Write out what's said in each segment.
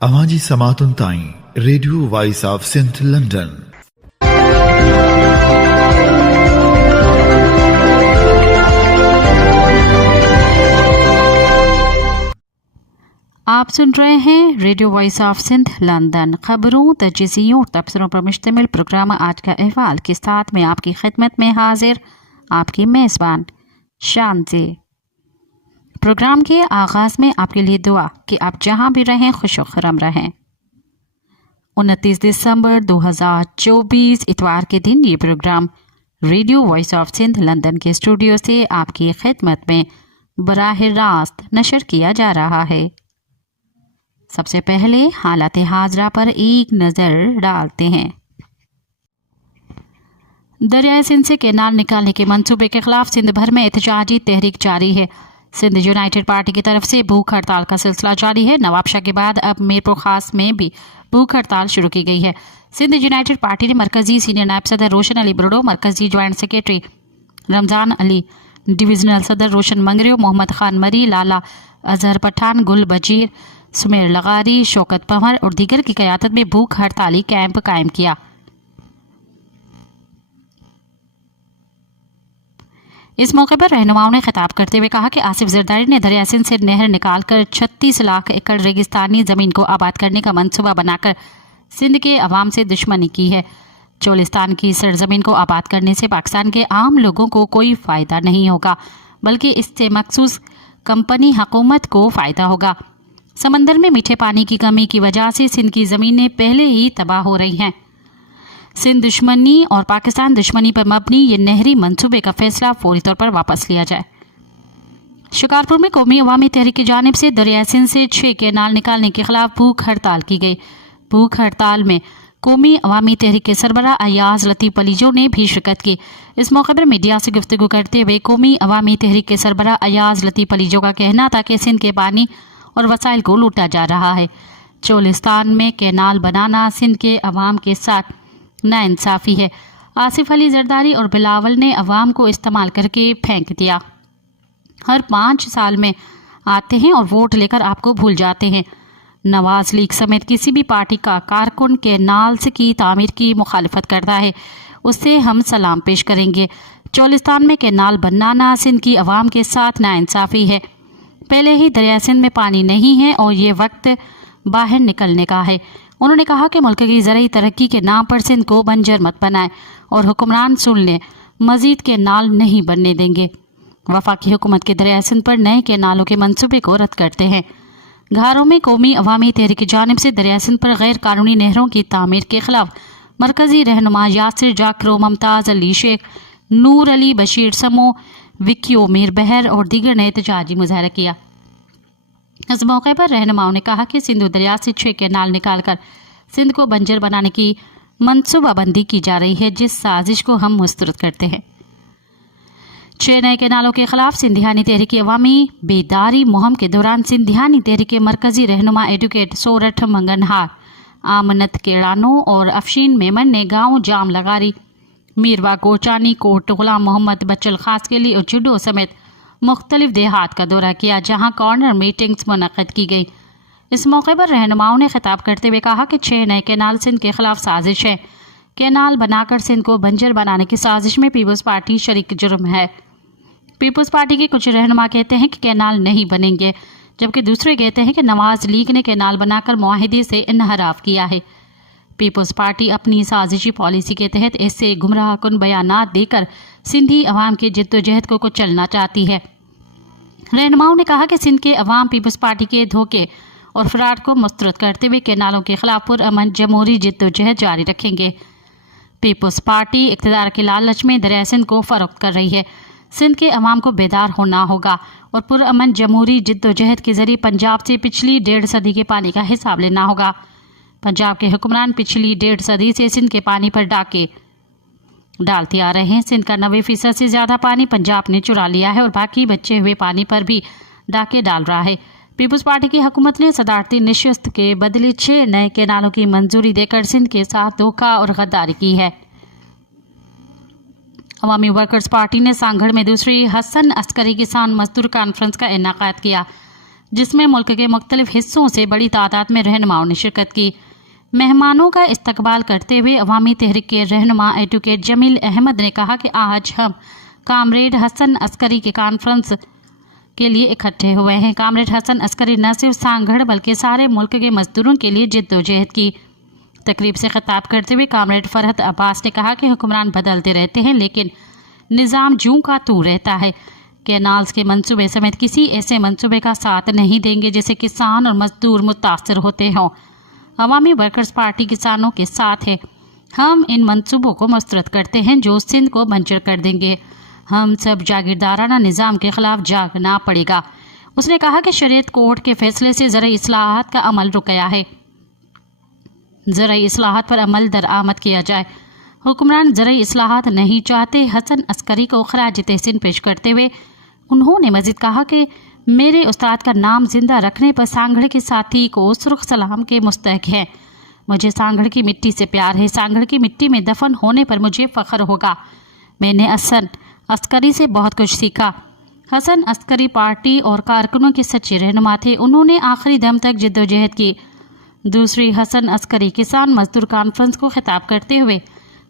अवाजी समातुन ताई radio voice of Sindh London. आप सुन रहे हैं radio voice of Sindh London. खबरों, तजज़ियों और तबसरों पर मुश्तमिल प्रोग्राम आज का अहवाल के साथ में आपकी खिदमत में हाजिर आपकी मेज़बान शांति। प्रोग्राम के आगाज़ में आपके लिए दुआ कि आप जहां भी रहें खुश व खुर्रम रहें। 29 दिसंबर 2024 इतवार के दिन ये programme radio voice of Sindh London के स्टूडियो से आपकी खिदमत में बराह रास्त नशर किया जा रहा है। सबसे पहले हालात हाजरा पर एक नज़र डालते हैं। दरियाए सिंध से केनाल निकालने के मंसूबे के खिलाफ सिंध भर में एहतजाजी तहरीक जारी है। सिंध यूनाइटेड पार्टी की तरफ से भूख हड़ताल का सिलसिला जारी है। नवाबशाह के बाद अब मीरपुर खास में भी भूख हड़ताल शुरू की गई है। सिंध यूनाइटेड पार्टी ने मरकजी सीनियर नायब सदर रोशन अली बरडो, मरकजी joint secretary Ramzan Ali, divisional सदर रोशन मंगरियो, मोहम्मद खान मरी, लाला अजहर पठान, गुल बजीर, सुमेर लगारी, शौकत पंवर और दीगर की क़यादत में भूख हड़ताली कैंप कायम किया। इस मौके पर रहनुमाओं ने खिताब करते हुए कहा कि आसिफ जरदारी ने दरिया सिंध से नहर निकालकर 36 लाख एकड़ रेगिस्तानी ज़मीन को आबाद करने का मंसूबा बनाकर सिंध के अवाम से दुश्मनी की है। चोलिस्तान की सरजमीन को आबाद करने से पाकिस्तान के आम लोगों को कोई फ़ायदा नहीं होगा, बल्कि इससे मखसूस कंपनी हुकूमत को फ़ायदा होगा। समंदर में मीठे पानी की कमी की वजह से सिंध की ज़मीनें पहले ही तबाह हो रही हैं। सिंध दुश्मनी और पाकिस्तान दुश्मनी पर मबनी ये नहरी मंसूबे का फैसला फौरी तौर पर वापस लिया जाए। शिकारपुर में कौमी अवामी तहरीक की जानिब से दरिया सिंध से 6 केनाल निकालने के खिलाफ भूख हड़ताल की गई। भूख हड़ताल में कौमी अवामी तहरीक के सरबराह अयाज लतीफ़ पलीजो ने भी शिरकत की। इस मौके पर मीडिया से गुफ्तगू करते हुए कौमी अवामी तहरीक के सरबराह अयाज लतीफ़ पलीजो का कहना था कि सिंध के पानी और वसाइल को लूटा जा रहा है। चोलिस्तान में कैनाल बनाना सिंध के अवाम के साथ नाइंसाफ़ी है। आसिफ अली जरदारी और बिलावल ने अवाम को इस्तेमाल करके फेंक दिया। हर 5 साल में आते हैं और वोट लेकर आपको भूल जाते हैं। नवाज लीग समेत किसी भी पार्टी का कारकुन कैनाल की तामीर की मुखालिफत करता है, उससे हम सलाम पेश करेंगे। चोलिस्तान में कैनाल बनाना सिंध की अवाम के साथ नाइंसाफ़ी है। पहले ही दरिया सिंध में पानी नहीं है और ये वक्त बाहर निकलने का है। उन्होंने कहा कि मुल्क की ज़रूरी तरक्की के नाम पर सिंध को बंजर मत बनाए और हुक्मरान सुन लें, मज़ीद कैनाल नहीं बनने देंगे। वफाकी हुकूमत के दरिया सिंध पर नए कैनालों के मंसूबे को रद्द करते हैं। घारों में कौमी अवामी तहरीक की जानिब से दरिया सिंध पर गैर कानूनी नहरों की तामीर के खिलाफ मरकजी रहनुमा यासिर जाकरो, मुमताज़ अली शेख, नूर अली, बशीर समो, विक्की मीर बहर और दीगर ने एहतजाजी मुजाहरा किया। इस मौके पर रहनुमाओं ने कहा कि सिंधु दरिया से 6 कैनाल निकालकर सिंध को बंजर बनाने की मनसूबाबंदी की जा रही है, जिस साजिश को हम मुस्तरद करते हैं। 6 नए कैनालों के खिलाफ सिंधियानी तहरीक अवामी बेदारी मुहिम के दौरान सिंधियानी तहरीक मरकजी रहनुमा एडवोकेट सोरठ मंगनहार, आमनत केड़ानो और अफशीन मेमन ने गाँव जाम लगारी, मीरवा गोचानी, कोट गुलाम मोहम्मद, बच्चल खासकेली और जुडो समेत मुख्तलिफ देहात का दौरा किया, जहां कॉर्नर मीटिंग्स मुनक़्क़िद की गई। इस मौके पर रहनुमाओं ने खिताब करते हुए कहा कि 6 नए कैनाल सिंध के खिलाफ साजिश है। कैनाल बनाकर सिंध को बंजर बनाने की साजिश में पीपल्स पार्टी शरीक जुर्म है। पीपल्स पार्टी के कुछ रहनुमा कहते हैं कि कैनाल नहीं बनेंगे, जबकि दूसरे कहते हैं कि नवाज लीग ने कैनाल बनाकर मुआहिदे से इन्हराफ किया है। पीपल्स पार्टी अपनी साजिशी पॉलिसी के तहत ऐसे गुमराहकुन बयानात देकर सिंधी अवाम के जिद्दोजहद को कुचलना चाहती है। रहनुमाओं ने कहा कि सिंध के अवाम पीपल्स पार्टी के धोखे और फ्रॉड को मुस्तरद करते हुए कैनालों के खिलाफ पुरअमन जमहूरी जिद्दोजहद जारी रखेंगे। पीपल्स पार्टी इक़्तिदार के लालच में दरिया सिंध को फ़रोख्त कर रही है। सिंध के अवाम को बेदार होना होगा और पुरअमन जमहूरी जिद्दोजहद के जरिए पंजाब से पिछली 1.5 सदी के पानी का हिसाब लेना होगा। पंजाब के हुक्मरान पिछली 1.5 सदी से सिंध के पानी पर डाके डालते आ रहे हैं। सिंध का 90% से ज़्यादा पानी पंजाब ने चुरा लिया है और बाकी बचे हुए पानी पर भी डाके डाल रहा है। पीपल्स पार्टी की हुकूमत ने सदारती नशिस्त के बदले 6 नए कैनालों की मंजूरी देकर सिंध के साथ धोखा और गद्दारी की है। अवामी वर्कर्स पार्टी ने सांगड़ में दूसरी हसन अस्करी किसान मजदूर कॉन्फ्रेंस का इनेकाद किया। जिसमें मुल्क के मुख्तलिफ हिस्सों से बड़ी तादाद में रहनुमाओं ने शिरकत की। मेहमानों का इस्तकबाल करते हुए अवामी तहरीक के रहनुमा एडवोकेट जमील अहमद ने कहा कि आज हम कामरेड हसन अस्करी के कॉन्फ्रेंस के लिए इकट्ठे हुए हैं। कामरेड हसन अस्करी न सिर्फ सांगढ़ बल्कि सारे मुल्क के मजदूरों के लिए जिद्दोजहद की। तकरीब से खिताब करते हुए कामरेड फरहत अब्बास ने कहा कि हुक्मरान बदलते रहते हैं लेकिन निज़ाम जूं का तू रहता है। कैनाल्स के मंसूबे समेत किसी ऐसे मंसूबे का साथ नहीं देंगे जिससे किसान और मजदूर मुतासर होते हों। अवामी वर्कर्स पार्टी किसानों के साथ है। हम इन मंसूबों को मुस्तरद करते हैं जो सिंध को बंजर कर देंगे। हम सब जागीरदाराना निज़ाम के खिलाफ जागना पड़ेगा। उसने कहा कि शरीयत कोर्ट के फैसले से ज़राई इस्लाहात का अमल रुक गया है। ज़राई इस्लाहात पर अमल दरआमद किया जाए। हुक्मरान ज़राई इस्लाहात नहीं चाहते। हसन अस्करी को खराज तहसीन पेश करते हुए उन्होंने मजीद कहा कि मेरे उस्ताद का नाम जिंदा रखने पर सांगढ़ के साथी को सुर्ख सलाम के मुस्तहक है। मुझे सांगढ़ की मिट्टी से प्यार है। सांगढ़ की मिट्टी में दफन होने पर मुझे फ़ख्र होगा। मैंने हसन अस्करी से बहुत कुछ सीखा। हसन अस्करी पार्टी और कारकुनों के सच्चे रहनुमा थे। उन्होंने आखिरी दम तक जिद्दोजहद की। दूसरी हसन अस्करी किसान मजदूर कॉन्फ्रेंस को खिताब करते हुए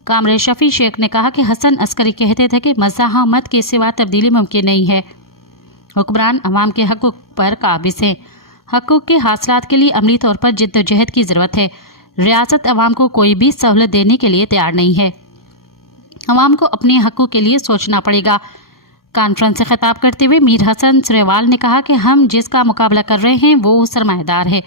कामरेड शफी शेख ने कहा कि हसन अस्करी कहते थे कि मज़ाहमत के सिवा तब्दीली मुमकिन नहीं है। हुक्मरान अवाम के हकूक़ पर काबिज़ हैं। हकूक़ के हासिलात के लिए अमली तौर पर जिद्दोजहद की ज़रूरत है। रियासत अवाम को कोई भी सहूलत देने के लिए तैयार नहीं है। अवाम को अपने हकूक़ के लिए सोचना पड़ेगा। कॉन्फ्रेंस से खिताब करते हुए मीर हसन सुरेवाल ने कहा कि हम जिसका मुकाबला कर रहे हैं वो सरमाएदार है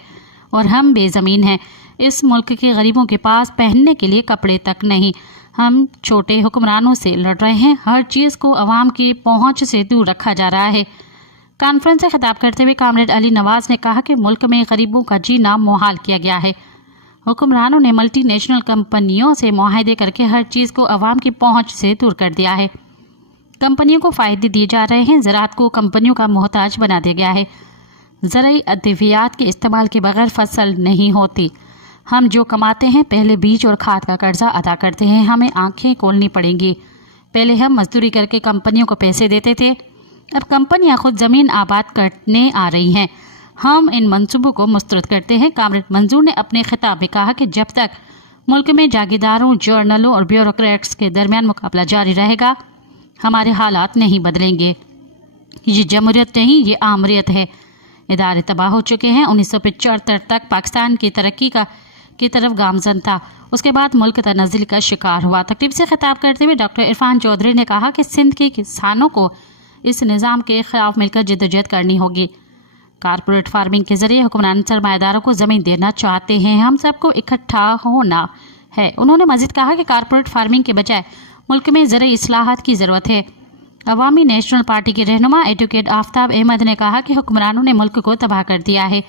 और हम बेज़मीन हैं। इस मुल्क के गरीबों के पास पहनने के लिए कपड़े तक नहीं। हम छोटे हुक्मरानों से लड़ रहे हैं। हर चीज़ को अवाम की पहुंच से दूर रखा जा रहा है। कॉन्फ्रेंस से खिताब करते हुए कामरेड अली नवाज ने कहा कि मुल्क में गरीबों का जीना मुहाल किया गया है। हुक्मरानों ने मल्टी नेशनल कंपनियों से मुआहदे करके हर चीज़ को अवाम की पहुंच से दूर कर दिया है। कंपनियों को फ़ायदे दिए जा रहे हैं। ज़राअत को कंपनियों का मोहताज बना दिया गया है। ज़राई अद्वियात के इस्तेमाल के बगैर फसल नहीं होती। हम जो कमाते हैं पहले बीज और खाद का कर्जा अदा करते हैं। हमें आंखें खोलनी पड़ेंगी। पहले हम मजदूरी करके कंपनियों को पैसे देते थे। अब कंपनियां खुद ज़मीन आबाद करने आ रही हैं। हम इन मंसूबों को मुस्तरद करते हैं। कामरेड मंजूर ने अपने खिताब में कहा कि जब तक मुल्क में जागीरदारों, जर्नलों और ब्यूरोक्रेट्स के दरमियान मुकाबला जारी रहेगा हमारे हालात नहीं बदलेंगे। ये जमहूरियत नहीं, ये आमरियत है। इदारे तबाह हो चुके हैं। 1975 तक पाकिस्तान की तरक्की की तरफ गामजन था। उसके बाद मुल्क तनज़्ज़ुल का शिकार हुआ। तकरीब से खिताब करते हुए डॉक्टर इरफान चौधरी ने कहा कि सिंध के किसानों को इस निज़ाम के खिलाफ मिलकर जिद्दोजहद करनी होगी। कारपोरेट फार्मिंग के जरिए हुक्मरान सरमाएदारों को ज़मीन देना चाहते हैं। हम सबको इकट्ठा होना है। उन्होंने मजीद कहा कि कारपोरेट फार्मिंग के बजाय मुल्क में ज़राई इस्लाहात की ज़रूरत है। अवामी नेशनल पार्टी के रहनुमा एडवोकेट आफ्ताब अहमद ने कहा कि हुक्मरानों ने मुल्क को तबाह कर दिया है।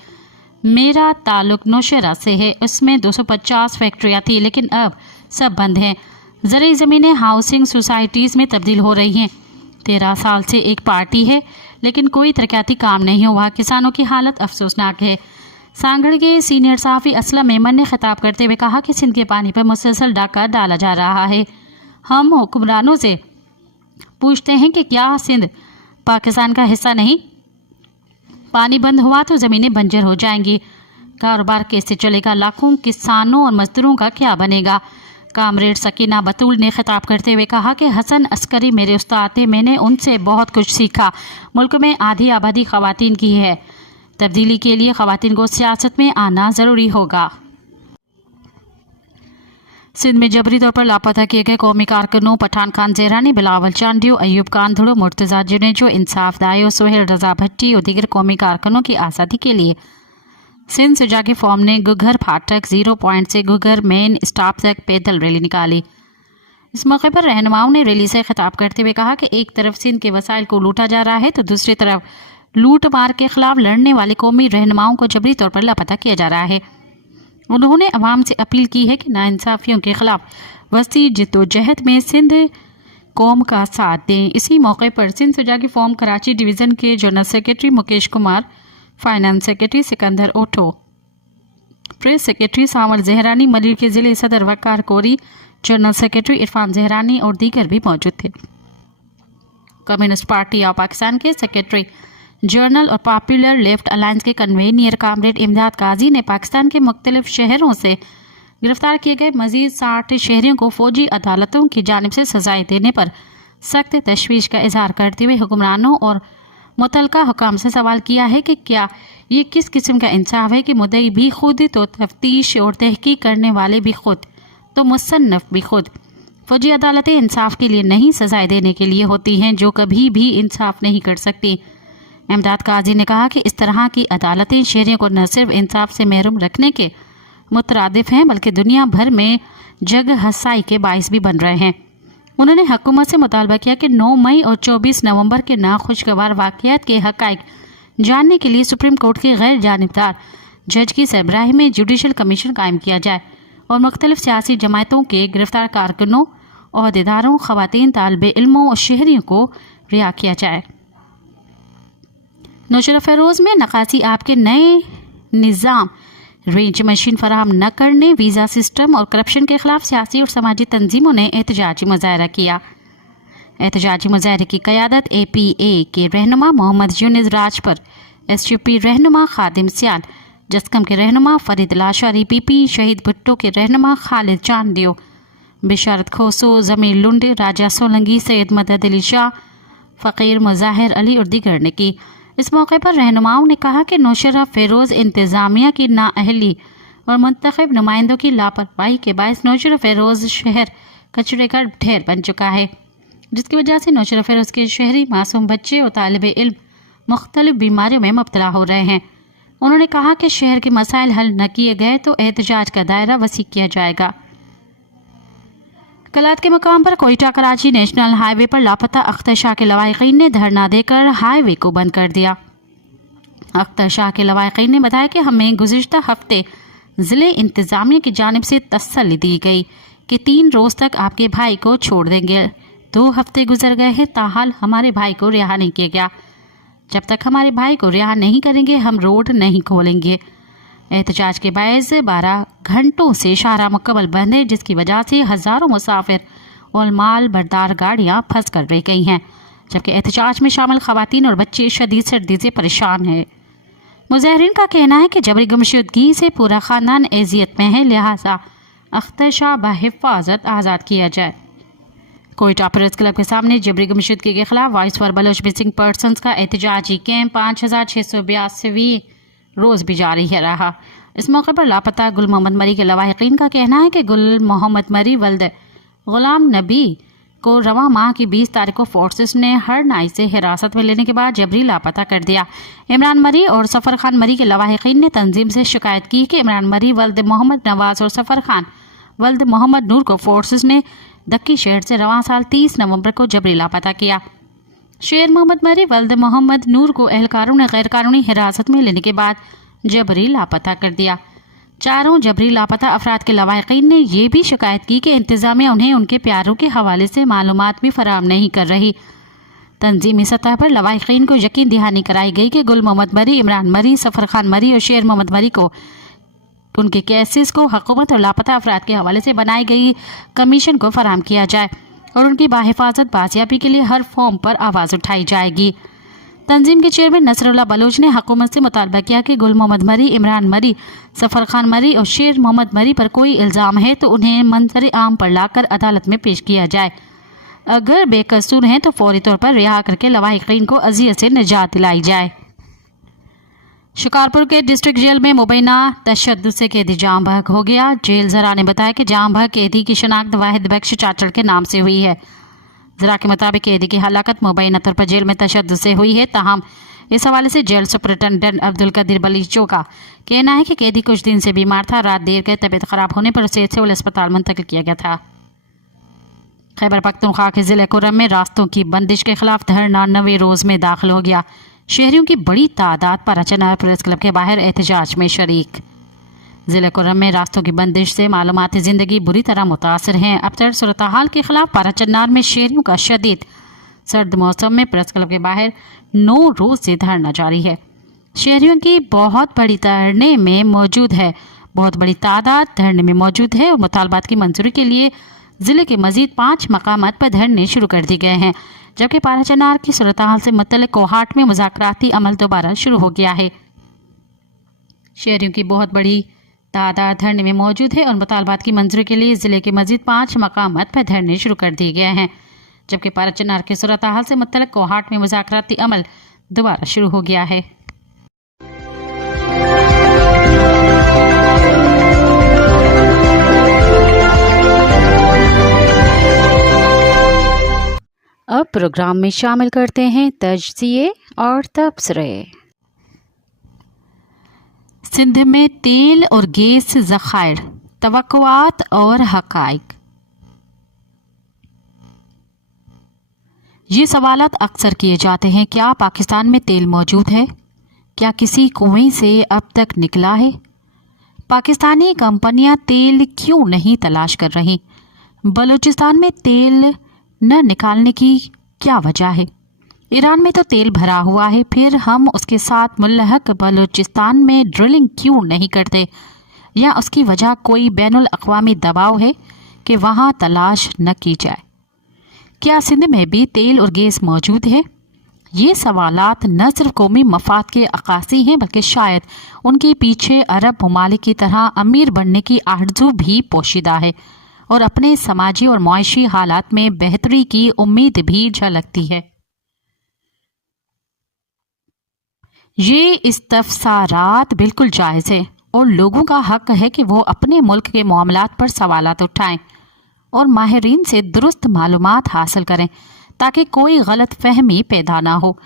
मेरा ताल्लुक नौशेरा से है। उसमें 250 फैक्ट्रियाँ थी लेकिन अब सब बंद हैं। ज़राई ज़मीनें हाउसिंग सोसाइटीज़ में तब्दील हो रही हैं। 13 साल से एक पार्टी है लेकिन कोई तरक्याती काम नहीं हुआ। किसानों की हालत अफसोसनाक है। सांगढ़ के सीनियर सहाफ़ी असलम मेमन ने खिताब करते हुए कहा कि सिंध के पानी पर मुसलसल डाका डाला जा रहा है। हम हुक्मरानों से पूछते हैं कि क्या सिंध पाकिस्तान का हिस्सा नहीं? पानी बंद हुआ तो ज़मीनें बंजर हो जाएंगी। कारोबार कैसे चलेगा? लाखों किसानों और मजदूरों का क्या बनेगा? कामरेड सकीना बतूल ने खिताब करते हुए कहा कि हसन अस्करी मेरे उस्ताद थे। मैंने उनसे बहुत कुछ सीखा। मुल्क में आधी आबादी ख़वातीन की है। तब्दीली के लिए ख़वातीन को सियासत में आना ज़रूरी होगा। सिंध में जबरी तौर पर लापता किए गए कौमी कारकुनों पठान खान ज़हरानी, बिलावल चांडियो, अयूब कांधड़ो, मुर्तज़ा जुनेजो, इंसाफ दायो, सोहेल रजा भट्टी और दीगर कौमी कारकुनों की आज़ादी के लिए सिंध सुजा के फॉर्म ने घुघर फाटक 0 पॉइंट से घुघर मेन स्टॉप तक पैदल रैली निकाली। इस मौके पर रहनुमाओं ने रैली से खिताब करते हुए कहा कि एक तरफ सिंध के वसाइल को लूटा जा रहा है तो दूसरी तरफ लूट मार के खिलाफ लड़ने वाले कौमी रहनुमाओं को जबरी तौर पर लापता किया जा रहा है। उन्होंने अवाम से अपील की है कि नाइंसाफियों के खिलाफ वसी जिद्दोजहद में सिंध कौम का साथ दें। इसी मौके पर सिंध सुजा की फॉर्म कराची डिवीज़न के general secretary Mukesh Kumar, finance secretary Sikandar Oto, press secretary Sawar Zahrani, Malir के ज़िले सदर वकार कोरी, जनरल सेक्रेटरी इरफान ज़हरानी और दीगर भी मौजूद थे। कम्युनिस्ट पार्टी ऑफ पाकिस्तान के सेक्रेटरी जर्नल और पॉपुलर लेफ्ट अलायंस के कन्वेनियर कामरेड इमदाद काजी ने पाकिस्तान के मुख्तलिफ शहरों से गिरफ्तार किए गए मजीद 60 शहरियों को फौजी अदालतों की जानिब से सजाएं देने पर सख्त तशवीश का इजहार करते हुए हुक्मरानों और मुतलका हुकाम से सवाल किया है कि क्या ये किस किस्म का इंसाफ है कि मुद्दई भी खुद तो तफ्तीश और तहकीक करने वाले भी खुद तो मुसन्नफ भी खुद। फौजी अदालतें इंसाफ के लिए नहीं सजाएं देने के लिए होती हैं जो कभी भी इंसाफ नहीं कर सकती। इमदाद काजी ने कहा कि इस तरह की अदालतें शहरियों को न सिर्फ इंसाफ से महरूम रखने के मुतरादिफ हैं बल्कि दुनिया भर में जग हसाई के बाइस भी बन रहे हैं। उन्होंने हुकूमत से मुतालबा किया कि 9 मई और 24 नवंबर के नाखुशगवार वाक़यात के हक़ाइक़ जानने के लिए सुप्रीम कोर्ट की गैर जानिबदार जज की सरबराही में जुडिशल कमीशन कायम किया जाए और मुख्तलिफ सियासी जमातों के गिरफ्तार कारकुनों, ओहदेदारों, ख़वातीन, तालिबे इल्मों और शहरियों को रिहा किया जाए। नौशरा फेरोज़ में नकासी आपके नए निज़ाम, रेंज मशीन फराहम न करने, वीज़ा सिस्टम और करप्शन के खिलाफ सियासी और समाजी तंजीमों ने एहतजाजी मुजाहरा किया। एहतजाजी मुजाहरे की क़यादत APA के रहनुमा मोहम्मद यूनिस राज पर SUP रहनुमा खादिम सियाल, जस्कम के रहनुमा फरीद लाशारी PP, शहीद भुट्टो के रहनुमा खालिद चांदियो, बिशारत खोसो, ज़मीर लुंडे, राजा सोलंगी, सैयद मदद अली शाह, फ़कीर मुज़ाहिर अली और दीगर ने की। इस मौके पर रहनुमाओं ने कहा कि नौशरा फेरोज़ इंतज़ामिया की नाअहली और मुंतखब नुमाइंदों की लापरवाही के बायस नौशरा फेरोज़ शहर कचरे का ढेर बन चुका है, जिसकी वजह से नौशरा फेरोज़ के शहरी मासूम बच्चे और तालिबे इल्म मुख्तलिफ बीमारियों में मुब्तला हो रहे हैं। उन्होंने कहा कि शहर के मसाइल हल न किए गए तो एहतजाज का दायरा वसी किया जाएगा। कलात के मुकाम पर कोयटा कराची नेशनल हाईवे पर लापता अख्तर शाह के लवाहिकीन ने धरना देकर हाईवे को बंद कर दिया। अख्तर शाह के लवाहिकीन ने बताया कि हमें गुज़िश्ता हफ्ते ज़िले इंतज़ामिया की जानिब से तसल्ली दी गई कि 3 रोज़ तक आपके भाई को छोड़ देंगे। 2 हफ्ते गुजर गए हैं, ताहाल हमारे भाई को रिहा नहीं किया गया। जब तक हमारे भाई को रिहा नहीं करेंगे हम रोड नहीं खोलेंगे। एहतजाज के बायस 12 घंटों से शाहराह मुकम्मल बंद है, जिसकी वजह से हज़ारों मुसाफिर और माल बरदार गाड़ियाँ फंस कर रह गई हैं, जबकि एहतजाज में शामिल ख़वातीन और बच्चे शदीद सर्दी से परेशान हैं। मुज़ाहिरीन का कहना है कि जबरी गुमशुदगी से पूरा ख़ानदान एज़ियत में है, लिहाजा अख्तर शाह बहिफाजत आज़ाद किया जाए। कोयटा प्रेस क्लब के सामने जबरी गुमशुदगी के खिलाफ voice for Baloch missing persons का एहतजाजी कैंप 5682 रोज़ भी जारी है रहा। इस मौके पर लापता गुल मोहम्मद मरी के लवाहिकीन का कहना है कि गुल मोहम्मद मरी वल्द गुलाम नबी को रवां माह की 20 तारीख को फोर्सेस ने हर नाई से हिरासत में लेने के बाद जबरी लापता कर दिया। इमरान मरी और सफ़र खान मरी के लवाहिकीन ने तंजीम से शिकायत की कि इमरान मरी वल्द मोहम्मद नवाज और सफ़र खान वल्द मोहम्मद नूर को फोर्सेस ने दक्की शहर से रवां साल 30 नवंबर को जबरी लापता किया। शेर मोहम्मद मरी वल्द मोहम्मद नूर को एहलकारों ने गैर कानूनी हिरासत में लेने के बाद जबरी लापता कर दिया। चारों जबरी लापता अफराद के लवाहिकीन ने यह भी शिकायत की कि इंतज़ामिया उन्हें उनके प्यारों के हवाले से मालूमात भी फराहम नहीं कर रही। तंजीमी सतह पर लवाहिकीन को यकीन दहानी कराई गई कि गुल मोहम्मद मरी, इमरान मरी, सफ़र खान मरी और शेर मोहम्मद मरी को उनके केसेस को हुकूमत और लापता अफराद के हवाले से बनाई गई कमीशन को फराहम किया जाए और उनकी बाहिफाजत बाजियाबी के लिए हर फॉर्म पर आवाज़ उठाई जाएगी। तंजीम के चेयरमैन नसरुल्लाह बलोच ने हुकूमत से मुतालबा किया कि गुल मोहम्मद मरी, इमरान मरी, सफ़र खान मरी और शेर मोहम्मद मरी पर कोई इल्ज़ाम है तो उन्हें मंजर आम पर लाकर अदालत में पेश किया जाए। अगर बेकसूर हैं तो फौरी तौर पर रिहा करके लवाहिकीन को अजियत से निजात दिलाई जाए। शिकारपुर के डिस्ट्रिक्ट जेल में मुबैना तशद्दुद से कैदी जाम बहक हो गया। जेल ज़रा ने बताया कि जाम बहक कैदी की शनाख्त वाहिद बख्श चाचड़ के नाम से हुई है। ज़रा के मुताबिक कैदी की हलाकत मुबैना तौर पर जेल में तशद्दुद से हुई है। ताहम इस हवाले से जेल सुपरिटेंडेंट अब्दुल कदीर बलीचो का कहना है कि कैदी कुछ दिन से बीमार था। रात देर के तबीयत खराब होने पर उसे सिविल अस्पताल मुंतकिल किया गया था। खैबर पख्तूनख्वा के ज़िले कुर्रम में रास्तों की बंदिश के खिलाफ धरना 9वें रोज़ में दाखिल हो गया। शहरियों की बड़ी तादाद पाराचनार प्रेस क्लब के बाहर एहतजाज में शरीक। ज़िले कुर्रम में रास्तों की बंदिश से मालूमाती ज़िंदगी बुरी तरह मुतासर हैं। अब सूरत हाल के खिलाफ पाराचनार में शहरियों का शदीद सर्द मौसम में प्रेस क्लब के बाहर 9 रोज़ से धरना जारी है। शहरियों की बहुत बड़ी धरने में मौजूद है, बहुत बड़ी तादाद धरने में मौजूद है और मुतालबात की मंजूरी के लिए ज़िले के मजीद 5 मकामात पर धरने शुरू कर दिए गए हैं। जबकि पाराचनार की सूरत-हाल से मुतल्लिक कोहाट में मुज़ाकराती अमल दोबारा शुरू हो गया है। शहरियों की बहुत बड़ी तादाद धरने में मौजूद है और मुतालबात की मंजूरी के लिए ज़िले के मज़ीद 5 मकामात पर धरने शुरू कर दिए गए हैं, जबकि पाराचनार की सूरत-हाल से मुतल्लिक कोहाट में मुज़ाकराती अमल दोबारा शुरू हो गया है। अब प्रोग्राम में शामिल करते हैं तजज़िये और तबसरे। सिंध में तेल और गैस ज़खायर, तवक्कुआत और हक़ाइक़। ये सवालात अक्सर किए जाते हैं, क्या पाकिस्तान में तेल मौजूद है? क्या किसी कुएं से अब तक निकला है? पाकिस्तानी कंपनियां तेल क्यों नहीं तलाश कर रही? बलूचिस्तान में तेल न निकालने की क्या वजह है? ईरान में तो तेल भरा हुआ है, फिर हम उसके साथ मुल्हक बलूचिस्तान में ड्रिलिंग क्यों नहीं करते? या उसकी वजह कोई बैनुल अक़वामी दबाव है कि वहाँ तलाश न की जाए? क्या सिंध में भी तेल और गैस मौजूद है? ये सवालात न सिर्फ कौमी मफाद के अक्कासी हैं, बल्कि शायद उनके पीछे अरब ममालिक की तरह अमीर बनने की आरज़ू भी पोशीदा है और अपने समाजी और मुआशी हालात में बेहतरी की उम्मीद भी झलकती है। ये इस्तफसारात बिल्कुल जायज़ है और लोगों का हक है कि वो अपने मुल्क के मामलात पर सवालात उठाएं और माहिरीन से दुरुस्त मालूमात हासिल करें ताकि कोई गलत फहमी पैदा ना हो।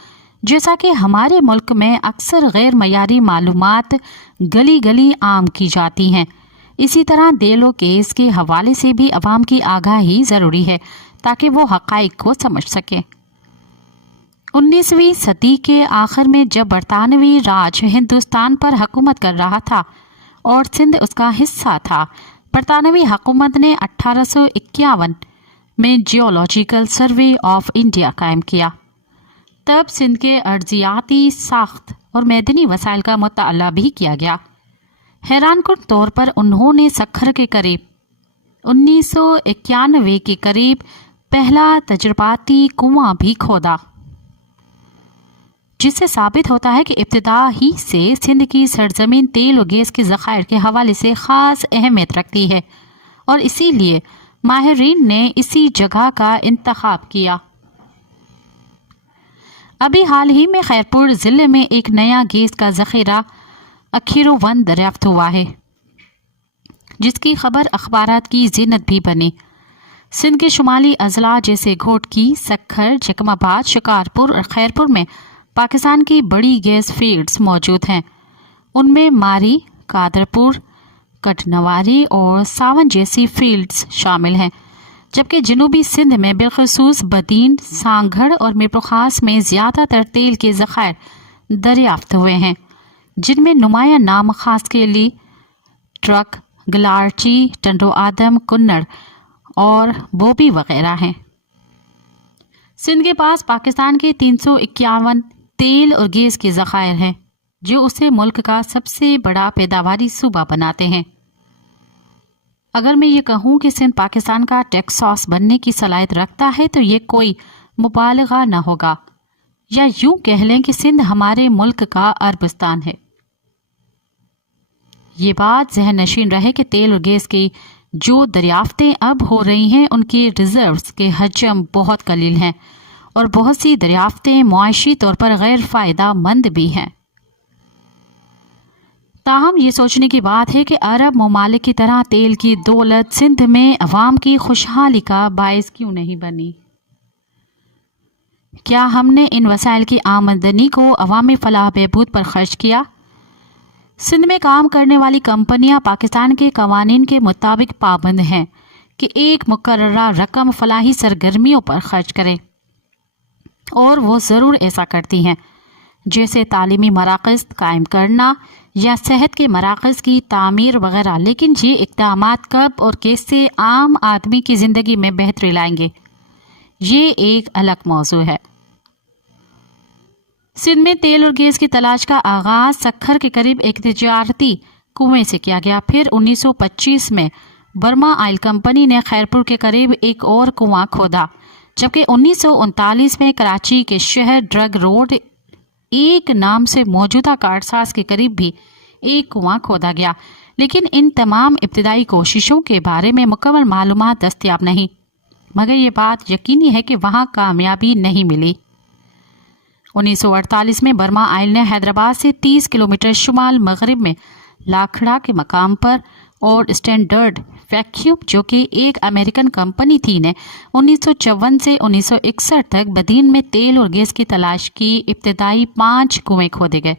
जैसा कि हमारे मुल्क में अक्सर गैर मयारी मालूमात गली गली आम की जाती हैं, इसी तरह तेल गैस के हवाले से भी अवाम की आगाही ज़रूरी है ताकि वो हक़ाइक़ को समझ सकें। 19वीं सदी के आखिर में जब बरतानवी राज हिंदुस्तान पर हुकूमत कर रहा था और सिंध उसका हिस्सा था, बरतानवी हुकूमत ने 1851 में जियोलॉजिकल सर्वे ऑफ इंडिया कायम किया। तब सिंध के अर्जियाती साख्त और मैदनी वसाइल का मुताला भी किया गया। हैरानकुन तौर पर उन्होंने सखर के करीब 1991 के करीब पहला तजुर्बाती कुआं भी खोदा, जिससे साबित होता है कि इब्तिदा ही से सिंध की सरजमीन तेल और गैस के ज़खायर के हवाले से ख़ास अहमियत रखती है और इसीलिए माहिरीन ने इसी जगह का इंतखाब किया। अभी हाल ही में खैरपुर ज़िले में एक नया गैस का ज़ख़ीरा अखीरो-1 दरियाफ्त हुआ है, जिसकी खबर अखबारात की ज़ीनत भी बनी। सिंध के शुमाली अजला जैसे घोटकी, सखर, जकमाबाद, शिकारपुर और खैरपुर में पाकिस्तान की बड़ी गैस फील्ड्स मौजूद हैं। उनमें मारी, कादरपुर, कटनवारी और सावन जैसी फील्ड्स शामिल हैं, जबकि जनूबी सिंध में बिलखसूस बदीन, सांगढ़ और मीरपुखास में ज़्यादातर तेल के ज़खायर दरियाफ्त हुए हैं, जिनमें नुमाया नाम खास के लिए ट्रक, गलारची, टंडो आदम, कुन्नड़ और बोबी वगैरह हैं। सिंध के पास पाकिस्तान के 351 तेल और गैस के ज़खायर हैं, जो उसे मुल्क का सबसे बड़ा पैदावारी सूबा बनाते हैं। अगर मैं ये कहूँ कि सिंध पाकिस्तान का टेक्सास बनने की सलाहियत रखता है तो ये कोई मुबालगा न होगा, या यूं कह लें कि सिंध हमारे मुल्क का अरबस्तान है। ये बात जहन नशीन रहे कि तेल और गैस की जो दरियाफ्तें अब हो रही हैं उनके रिजर्व्स के हजम बहुत कलील हैं और बहुत सी दरियाफ्तें मुआशी तौर पर गैर फ़ायदा मंद भी हैं। ताहम ये सोचने की बात है कि अरब ममालिक की तरह तेल की दौलत सिंध में अवाम की खुशहाली का बायस क्यों नहीं बनी? क्या हमने इन वसाइल की आमदनी को अवामी फलाह बहबूद पर खर्च किया? सिंध में काम करने वाली कंपनियां पाकिस्तान के कवानीन के मुताबिक पाबंद हैं कि एक मुकर्ररा रकम फलाही सरगर्मियों पर खर्च करें, और वो ज़रूर ऐसा करती हैं, जैसे तालीमी मराकज़ कायम करना या सेहत के मराकज़ की तामीर वगैरह। लेकिन ये इक़दामात कब और कैसे आम आदमी की ज़िंदगी में बेहतरी लाएंगे, ये एक अलग मौजू है। सिंध में तेल और गैस की तलाश का आगाज सखर के करीब एक तिजारती कुएं से किया गया। फिर 1925 में बर्मा ऑयल कंपनी ने खैरपुर के करीब एक और कुआं खोदा, जबकि 1939 में कराची के शहर ड्रग रोड एक नाम से मौजूदा कारसाज के करीब भी एक कुआं खोदा गया, लेकिन इन तमाम इब्तिदाई कोशिशों के बारे में मुकम्मल मालूमात दस्तयाब नहीं, मगर ये बात यकीनी है कि वहाँ कामयाबी नहीं मिली। 1948 में बर्मा आयल ने हैदराबाद से 30 किलोमीटर शुमाल मगरिब में लाखड़ा के मकाम पर और स्टैंडर्ड वैक्यूम, जो कि एक अमेरिकन कंपनी थी, ने 1954 से 1961 तक बदीन में तेल और गैस की तलाश की। इब्तिदाई 5 कुएं खोदे गए।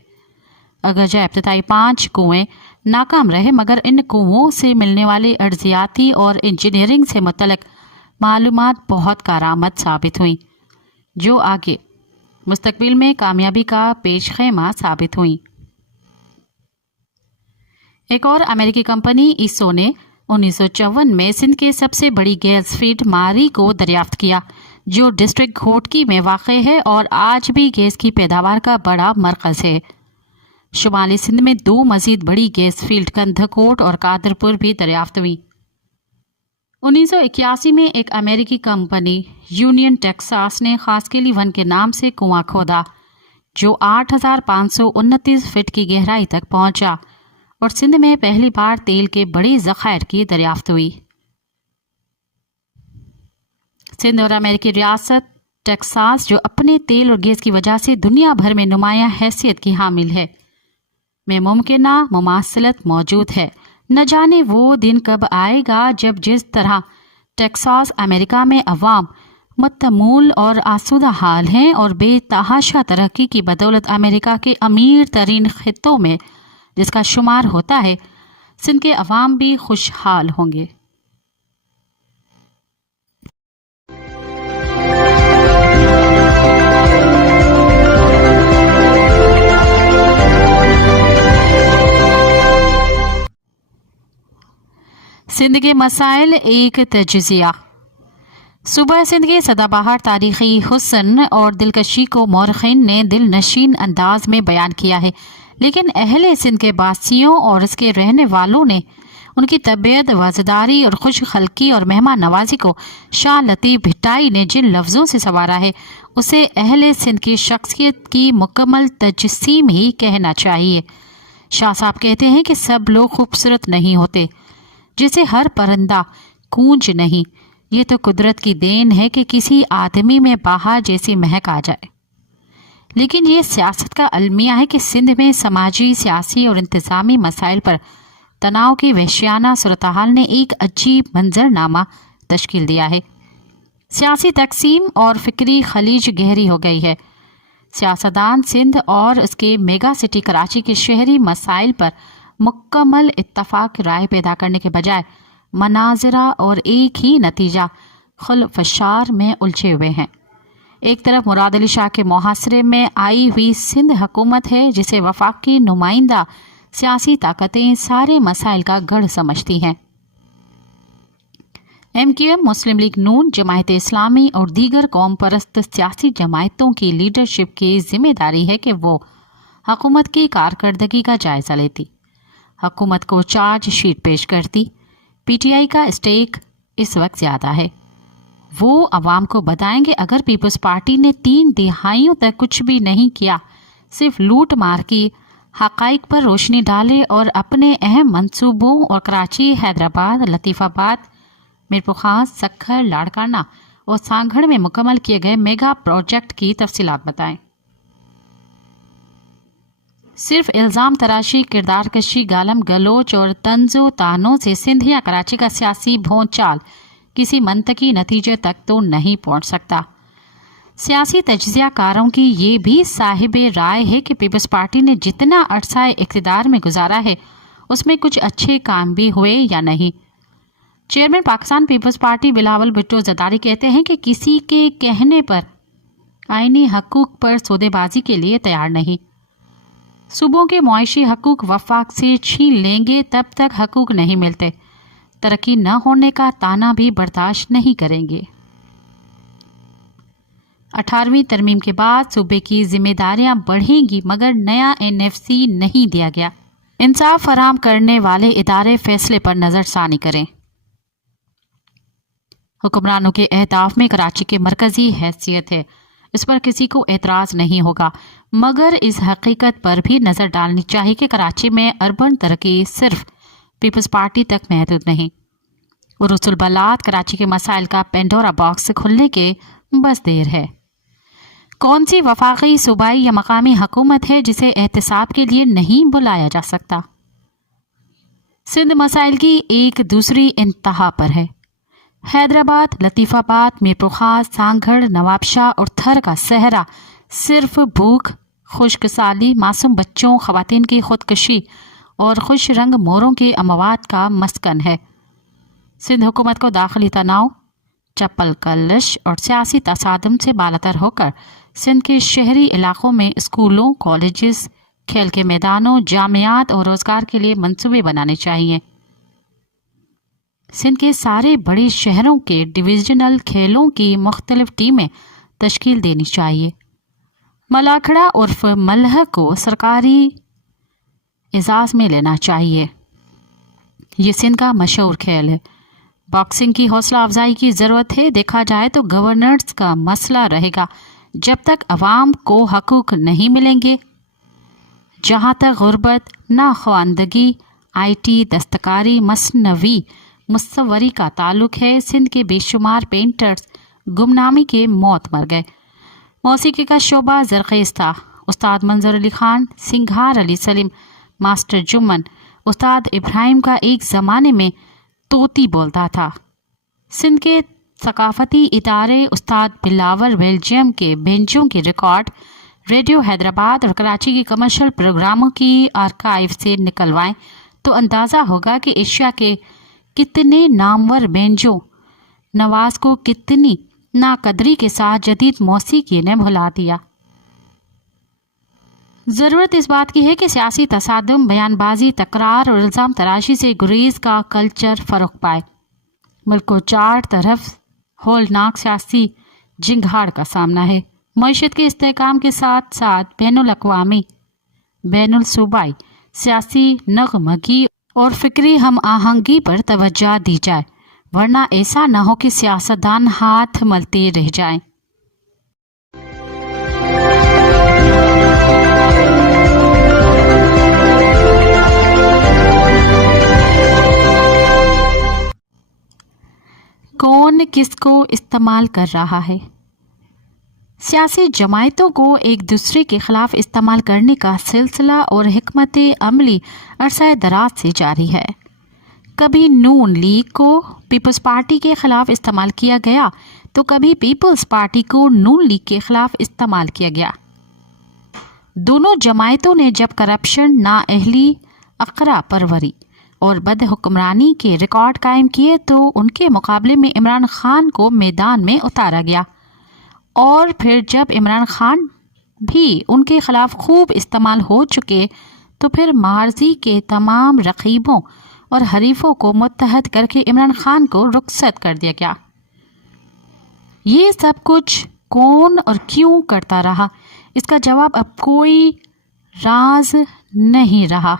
अगरचे इब्तिदाई 5 कुएं नाकाम रहे, मगर इन कुओं से मिलने वाली अर्जियाती और इंजीनियरिंग से मुतल्लिक मालूमात बहुत कारआमद साबित हुई, जो आगे मुस्तकबिल में कामयाबी का पेशखेमा साबित हुई। एक और अमेरिकी कंपनी ईसो ने 1954 में सिंध के सबसे बड़ी गैस फील्ड मारी को दरियाफ्त किया, जो डिस्ट्रिक्ट घोटकी में वाक़ है और आज भी गैस की पैदावार का बड़ा मरकज़ है। शुमाली सिंध में 2 मजीद बड़ी गैस फील्ड कंधकोट और कादरपुर भी दरियाफ्त हुई। 1981 में एक अमेरिकी कंपनी यूनियन टेक्सास ने खासकेली 1 के नाम से कुआं खोदा, जो 8,529 फीट की गहराई तक पहुंचा और सिंध में पहली बार तेल के बड़े ज़खायर की दरियाफ्त हुई। सिंध और अमेरिकी रियासत टेक्सास, जो अपने तेल और गैस की वजह से दुनिया भर में नुमाया हैसियत की हामिल है, में मुमकिना मुमासलत मौजूद है। न जाने वो दिन कब आएगा जब जिस तरह टेक्सास अमेरिका में अवाम मतमूल और आसूदा हाल हैं और बेतहाशा तरक्की की बदौलत अमेरिका के अमीर तरीन खित्तों में जिसका शुमार होता है, सिंध के अवाम भी खुशहाल होंगे। सिंध के मसाइल एक तजज़िया। सुबह सिंध के सदाबहार तारीखी हुस्न और दिलकशी को मौरखीन ने दिल नशीन अंदाज में बयान किया है, लेकिन अहले सिंध के बासियों और इसके रहने वालों ने उनकी तबीयत, वाज़दारी और खुश खल्की और मेहमान नवाजी को शाह लतीफ़ भिटाई ने जिन लफ्ज़ों से संवारा है, उसे अहले सिंध की शख्सियत की मुकम्मल तजसीम ही कहना चाहिए। शाह साहब कहते हैं कि सब लोग खूबसूरत नहीं होते, जैसे हर परिंदा कूंज नहीं। ये तो कुदरत की देन है कि किसी आदमी में बहार जैसी महक आ जाए। लेकिन ये सियासत का अलमिया है कि सिंध में समाजी, सियासी और इंतज़ामी मसाइल पर तनाव की वहशियाना सूरत-हाल ने एक अजीब मंजरनामा तश्कील दिया है। सियासी तकसीम और फिक्री खलीज गहरी हो गई है। सियासतदान सिंध और उसके मेगा सिटी कराची के शहरी मसाइल पर मुकम्मल इत्तफाक राय पैदा करने के बजाय मनाजरा और एक ही नतीजा खुलफशार में उलझे हुए हैं। एक तरफ मुराद अली शाह के मुहासरे में आई हुई सिंध हुकूमत है, जिसे वफाकी नुमाइंदा सियासी ताकतें सारे मसाइल का गढ़ समझती हैं। MQM, मुस्लिम लीग नून, जमायत इस्लामी और दीगर कौम परस्त सियासी जमायतों की लीडरशिप की जिम्मेदारी है कि वो हुकूमत की कारकर्दगी का जायजा लेती, हुकूमत को चार्ज शीट पेश करती। PTI का स्टेक इस वक्त ज़्यादा है। वो अवाम को बताएंगे अगर पीपल्स पार्टी ने 3 दिहाइयों तक कुछ भी नहीं किया, सिर्फ लूट मार की, हक़ाइक़ पर रोशनी डाले और अपने अहम मंसूबों और कराची, हैदराबाद, लतीफ़ाबाद, मीरपुर खास, सक्खर, लाड़काना और सांगड़ में मुकम्मल किए गए मेगा प्रोजेक्ट की तफसीलात बताएं। सिर्फ इल्ज़ाम तराशी, किरदार कशी, गालम गलोच और तंजो तानों से सिंध या कराची का सियासी भोंचाल किसी मंतकी नतीजे तक तो नहीं पहुंच सकता। सियासी तज्ज़ियाकारों की ये भी साहिब राय है कि पीपल्स पार्टी ने जितना अरसा इक़्तिदार में गुजारा है, उसमें कुछ अच्छे काम भी हुए या नहीं। चेयरमैन पाकिस्तान पीपल्स पार्टी बिलावल भुट्टो ज़रदारी कहते हैं कि किसी के कहने पर आईनी हकूक़ पर सौदेबाजी के लिए तैयार नहीं। सूबों के मुआशी हकूक़ वफाक से छीन लेंगे तब तक हकूक़ नहीं मिलते। तरक्की न होने का ताना भी बर्दाश्त नहीं करेंगे। 18वीं तरमीम के बाद सूबे की जिम्मेदारियां बढ़ेंगी, मगर नया NFC नहीं दिया गया। इंसाफ फराहम करने वाले इदारे फैसले पर नज़रसानी करें। हुक्मरानों के अहदाफ में कराची के मरकजी हैसियत है, इस पर किसी को एतराज़ नहीं होगा, मगर इस हकीकत पर भी नज़र डालनी चाहिए कि कराची में अर्बन तरक्की सिर्फ पीपल्स पार्टी तक महदूद नहीं। उरुसुल बलात कराची के मसाइल का पेंडोरा बॉक्स खुलने के बस देर है। कौन सी वफाकी, सूबाई या मकामी हुकूमत है जिसे एहतसाब के लिए नहीं बुलाया जा सकता? सिंध मसाइल की एक दूसरी इंतहा पर है। हैदराबाद, लतीफ़ाबाद, मीरपुर खास, सांगढ़, नवाबशाह और थर का सहरा सिर्फ भूख, खुश्क साली, मासूम बच्चों, ख़वातीन की खुदकशी और खुश रंग मोरों के अमवात का मस्कन है। सिंध हुकूमत को दाखिली तनाव, चप्पल कलश और सियासी तसादम से बालातर होकर सिंध के शहरी इलाकों में स्कूलों, कॉलेजेस, खेल के मैदानों, जामियात और रोज़गार के लिए मंसूबे बनाने चाहिए। सिंध के सारे बड़े शहरों के डिविजनल खेलों की मुख्तलिफ टीमें तश्कील देनी चाहिए। मलाखड़ा उर्फ मल्ह को सरकारी एजाज़ में लेना चाहिए। ये सिंध का मशहूर खेल है। बॉक्सिंग की हौसला अफजाई की ज़रूरत है। देखा जाए तो गवर्नेंस का मसला रहेगा जब तक अवाम को हकूक़ नहीं मिलेंगे। जहाँ तक गुर्बत, नाख्वानदगी, IT, दस्तकारी, मसनवी, मुसव्वरी का ताल्लुक है, सिंध के बेशुमार पेंटर्स गुमनामी के मौत मर गए। मौसीकी का शोबा ज़रखेज़ था। उस्ताद मंजर अली खान, सिंघार अली सलीम, मास्टर जुम्मन, उस्ताद इब्राहिम का एक ज़माने में तोती बोलता था। सिंध के सकाफती इदारे उस्ताद बिलावर बेल्जियम के बेंचों के रिकॉर्ड रेडियो हैदराबाद और कराची के कमर्शियल प्रोग्रामों की आर्काइव से निकलवाएं तो अंदाज़ा होगा कि एशिया के कितने नामवर बेंजों नवाज को कितनी नाकदरी के साथ जदीद मौसीकी ने भुला दिया। ज़रूरत इस बात की है कि सियासी तसादम, बयानबाजी, तकरार और इल्ज़ाम तराशी से गुरेज का कल्चर फ़रोग़ पाए। मुल्क को चार तरफ होलनाक सियासी जिंगाड़ का सामना है। मईशत के इस्तेहकाम के साथ साथ बैनुल अक़वामी, बैनुल सूबाई सियासी नगमगी और फ़िक्री हम आहंगी पर तवज्जो दी जाए, वरना ऐसा न हो कि सियासतदान हाथ मलते रह जाएं। कौन किसको इस्तेमाल कर रहा है? सियासी जमायतों को एक दूसरे के खिलाफ इस्तेमाल करने का सिलसिला और हिकमत अमली अरसा दराज से जारी है। कभी नून लीग को पीपल्स पार्टी के खिलाफ इस्तेमाल किया गया तो कभी पीपल्स पार्टी को नून लीग के खिलाफ इस्तेमाल किया गया। दोनों जमायतों ने जब करप्शन, नाअहली, अकरा परवरी और बद हुक्मरानी के रिकॉर्ड कायम किए तो उनके मुकाबले में इमरान खान को मैदान में उतारा गया, और फिर जब इमरान खान भी उनके खिलाफ खूब इस्तेमाल हो चुके तो फिर मार्जी के तमाम रकीबों और हरीफों को मुत्तहद करके इमरान खान को रुखसत कर दिया गया। ये सब कुछ कौन और क्यों करता रहा, इसका जवाब अब कोई राज नहीं रहा।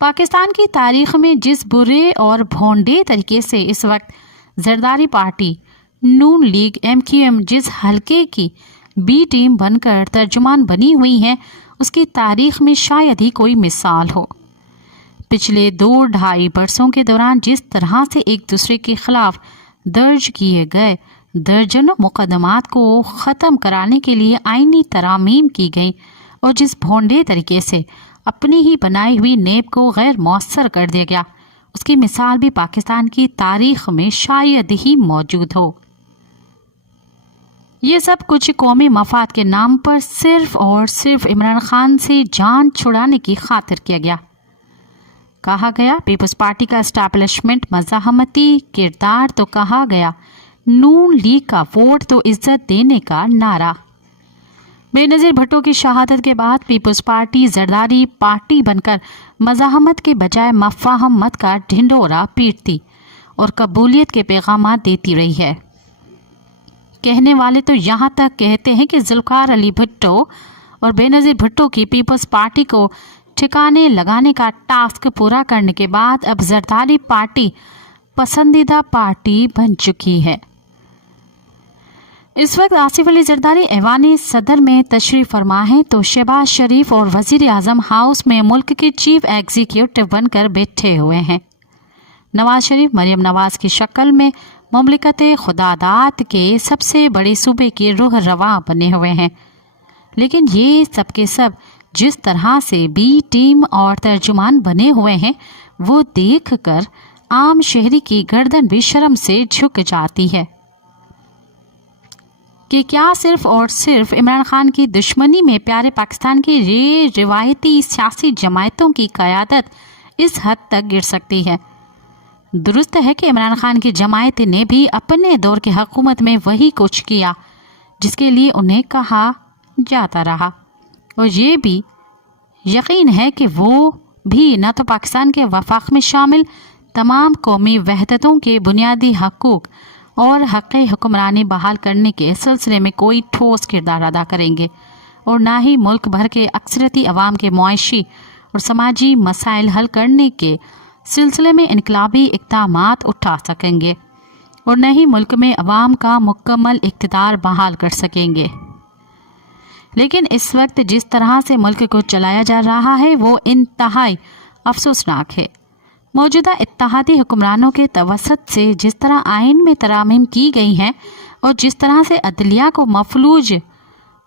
पाकिस्तान की तारीख में जिस बुरे और भोंडे तरीके से इस वक्त जरदारी पार्टी, नून लीग, MQM जिस हलके की बी टीम बनकर तर्जुमान बनी हुई है, उसकी तारीख में शायद ही कोई मिसाल हो। पिछले 2-2.5 बरसों के दौरान जिस तरह से एक दूसरे के खिलाफ दर्ज किए गए दर्जनों मुकदमात को ख़त्म कराने के लिए आईनी तरामीम की गई और जिस भोंडे तरीके से अपनी ही बनाई हुई नेब को गैर मौसर कर दिया गया, उसकी मिसाल भी पाकिस्तान की तारीख में शायद ही मौजूद हो। ये सब कुछ कौमी मफाद के नाम पर सिर्फ और सिर्फ इमरान खान से जान छुड़ाने की खातिर किया गया। कहा गया पीपल्स पार्टी का एस्टैब्लिशमेंट मज़ाहमती किरदार, तो कहा गया नून लीग का वोट तो इज्जत देने का नारा। बेनज़ीर भुट्टो की शहादत के बाद पीपल्स पार्टी जरदारी पार्टी बनकर मज़ाहमत के बजाय मफ़ाहमत का ढिंढोरा पीटती और कबूलियत के पैगाम देती रही है। कहने वाले तो यहाँ तक कहते हैं कि ज़ुल्फ़िकार अली भुट्टो और बेनज़ीर भुट्टो की पीपल्स पार्टी को ठिकाने लगाने का टास्क पूरा करने के बाद अब जरदारी पार्टी पसंदीदा पार्टी बन चुकी है। इस वक्त आसिफ अली जरदारी ऐवान सदर में तशरीफ फरमा है तो शहबाज शरीफ और वजीर आजम हाउस में मुल्क के चीफ एग्जीक्यूटिव बनकर बैठे हुए हैं। नवाज शरीफ मरियम नवाज की शक्ल में मुमलिकत खुदादात के सबसे बड़े सूबे के रूह रवा बने हुए हैं, लेकिन ये सब के सब जिस तरह से बी टीम और तर्जुमान बने हुए हैं वो देखकर आम शहरी की गर्दन भी शर्म से झुक जाती है कि क्या सिर्फ और सिर्फ इमरान खान की दुश्मनी में प्यारे पाकिस्तान की रिवायती सियासी जमायतों की क़यादत इस हद तक गिर सकती है। दुरुस्त है कि इमरान खान की जमायत ने भी अपने दौर की हुकूमत में वही कुछ किया जिसके लिए उन्हें कहा जाता रहा, और ये भी यकीन है कि वो भी न तो पाकिस्तान के वफाक में शामिल तमाम कौमी वहदतों के बुनियादी हकूक़ और हक़ हुक्मरानी बहाल करने के सिलसिले में कोई ठोस किरदार अदा करेंगे, और ना ही मुल्क भर के अक्सरती अवाम के मुआशी और समाजी मसाइल हल करने के सिलसिले में इनकलाबी इक़दामात उठा सकेंगे, और न ही मुल्क में अवाम का मुकम्मल इक़्तिदार बहाल कर सकेंगे। लेकिन इस वक्त जिस तरह से मुल्क को चलाया जा रहा है वो इंतहाई अफसोसनाक है। मौजूदा इत्तेहादी हुक्मरानों के तवसत से जिस तरह आइन में तरामीम की गई हैं और जिस तरह से अदलिया को मफलूज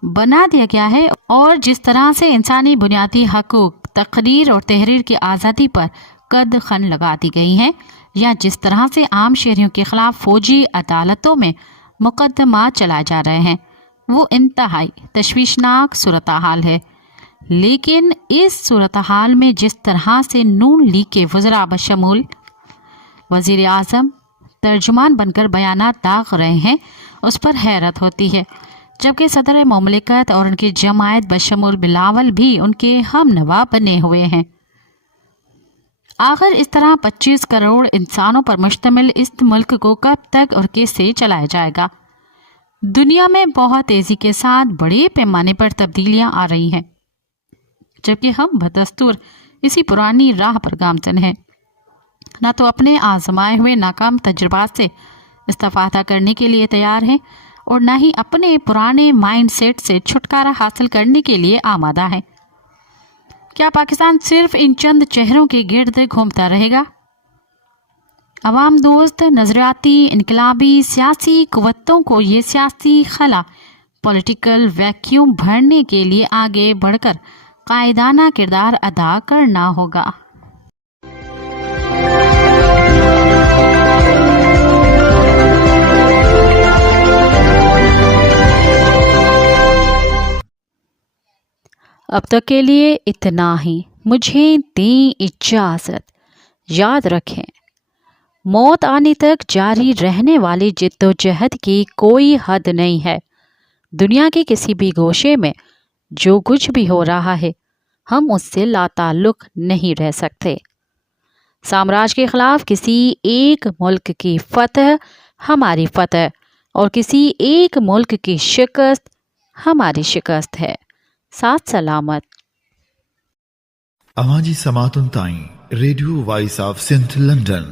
बना दिया गया है और जिस तरह से इंसानी बुनियादी हकूक़, तकरीर और तहरीर की आज़ादी पर कद खन लगा दी गई हैं, या जिस तरह से आम शहरियों के खिलाफ फौजी अदालतों में मुकदमा चलाए जा रहे हैं, वो इंतहाई तशवीशनाक सूरत हाल है। लेकिन इस सूरत हाल में जिस तरह से नून लीग के वज़रा बशमूल वज़ीर आज़म तर्जुमान बनकर बयानात दाग रहे हैं उस पर हैरत होती है, जबकि सदर मुमलिकत और उनकी जमायत बशमूल बिलावल भी उनके हमनवा बने हुए हैं। आखिर इस तरह 25 करोड़ इंसानों पर मुश्तमिल इस मुल्क को कब तक और कैसे चलाया जाएगा? दुनिया में बहुत तेज़ी के साथ बड़े पैमाने पर तब्दीलियां आ रही हैं, जबकि हम बदस्तूर इसी पुरानी राह पर गामजन हैं। न तो अपने आजमाए हुए नाकाम तजुर्बात से इस्तेफादा करने के लिए तैयार हैं और न ही अपने पुराने माइंड सेट से छुटकारा हासिल करने के लिए आमादा है। क्या पाकिस्तान सिर्फ इन चंद चेहरों के गिर्द घूमता रहेगा? अवाम दोस्त नजरियाती इनकलाबी सियासी कुव्वतों को ये सियासी खला पॉलिटिकल वैक्यूम भरने के लिए आगे बढ़कर कायदाना किरदार अदा करना होगा। अब तक के लिए इतना ही। मुझे दें इजाज़त। याद रखें, मौत आने तक जारी रहने वाली जिद्दोजहद की कोई हद नहीं है। दुनिया के किसी भी गोशे में जो कुछ भी हो रहा है हम उससे लाताल्लुक़ नहीं रह सकते। साम्राज्य के खिलाफ किसी एक मुल्क की फतह हमारी फतह और किसी एक मुल्क की शिकस्त हमारी शिकस्त है। साथ सलामत। अवाजी समातुन ताई radio voice of Sindh London.